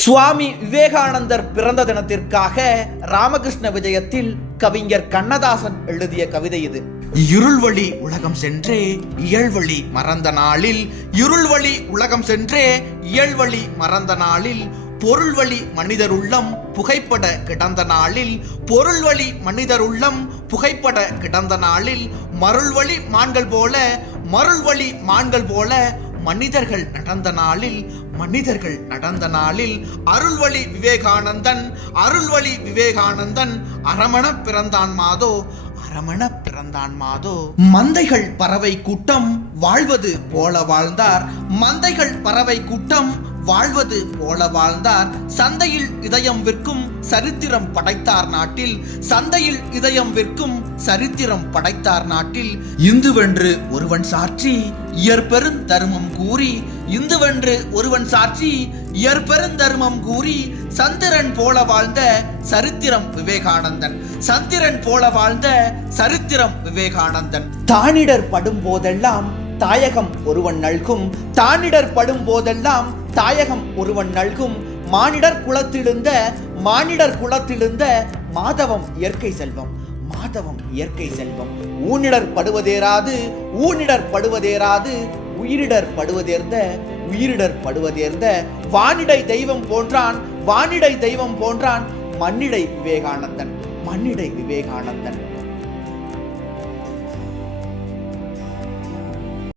சுவாமி விவேகானந்தர் பிறந்த தினத்திற்காக ராமகிருஷ்ண விஜயத்தில் கவிஞர் கண்ணதாசன் எழுதிய கவிதை இது. இருள்வழி உலகம் சென்றே இயல்வழி மறந்த நாளில் இருள்வழி உலகம் சென்றே இயல்வழி மறந்த நாளில் பொருள்வழி மனிதர் உள்ளம் புகைப்பட கிடந்த நாளில் பொருள்வழி மனிதர் உள்ளம் புகைப்பட கிடந்த நாளில் மருள்வழி மான்கள் போல மருள்வழி மான்கள் போல மனிதர்கள் நடந்த நாளில் மனிதர்கள் நடந்த நாளில் அருள்வழி விவேகானந்தன் அருள்வழி விவேகானந்தன் அரமண பிறந்தான் மாதோ அரமண பிறந்தான் மாதோ. மந்தைகள் பறவை கூட்டம் வாழ்வது போல வாழ்ந்தார். மந்தைகள் பறவை கூட்டம் வாழ்வது போல வாழ்ந்தார். சந்தையில் இதயம் விற்கும் சரித்திரம் படைத்தார் நாட்டில். சந்தையில் இதயம் விற்கும் சரித்திரம் படைத்தார் நாட்டில். இந்துவென்று ஒருவன் சாட்சி இயற்பெரும் தர்மம் கூறி இந்துவென்று ஒருவன் சாட்சி இயற்பெருந்தர்மம் கூறி சந்திரன் போல வாழ்ந்த சரித்திரம் விவேகானந்தன். சந்திரன் போல வாழ்ந்த சரித்திரம் விவேகானந்தன். தானிடர் படும் போதெல்லாம் தாயகம் ஒருவன் நல்கும். தானிடர் படும் போதெல்லாம் தாயகம் ஒருவன் நல்கும். மானிடர் குலத்திலிருந்த மானிடர் குலத்திலிருந்த மாதவம் இயற்கை செல்வம். மாதவம் இயற்கை செல்வம். ஊனிடர் படுவதேராது ஊனிடர் படுவதேராது உயிரிடர் படுவதேர்ந்த உயிரிடர் படுவதேர்ந்த வானிடை தெய்வம் போன்றான் வானிடை தெய்வம் போன்றான் மண்ணிடை விவேகானந்தன் மண்ணிடை விவேகானந்தன்.